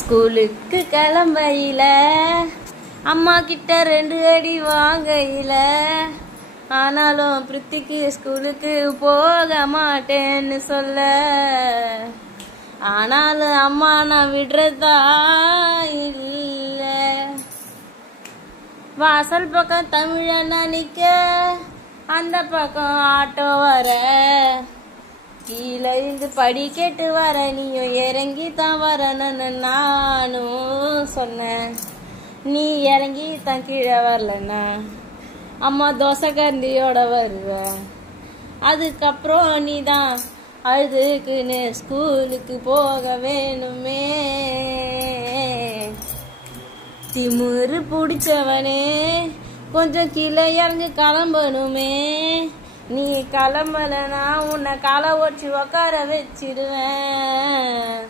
ஸ்கூலுக்கு கிளம்பையில அம்மா கிட்ட 2 அடி வாங்கையில, ஆனாலும் பிரித்திக்கு ஸ்கூலுக்கு போக மாட்டேன்னு சொல்ல, ஆனாலும் அம்மா நான் விடுறதா இல்ல. வாசல் பக்கம் தமிழனா நிக்க, அந்த பக்கம் ஆட்டோ வர, கீழே இருந்து படி கேட்டு வர, நீயும் இறங்கி தான் வரணும்னு நானும் சொன்னேன். நீ இறங்கி தான் கீழே வரலன்னா அம்மா தோசை கரண்டியோட வருவ. அதுக்கப்புறம் நீ தான் அழுதுக்குன்னு ஸ்கூலுக்கு போக வேணுமே. திமுரு பிடிச்சவனே, கொஞ்சம் கீழே இறங்கி கிளம்பணுமே. நீ கிளம்பலனா உன்னை களை ஒற்றி உக்கார வச்சிடுவேன்.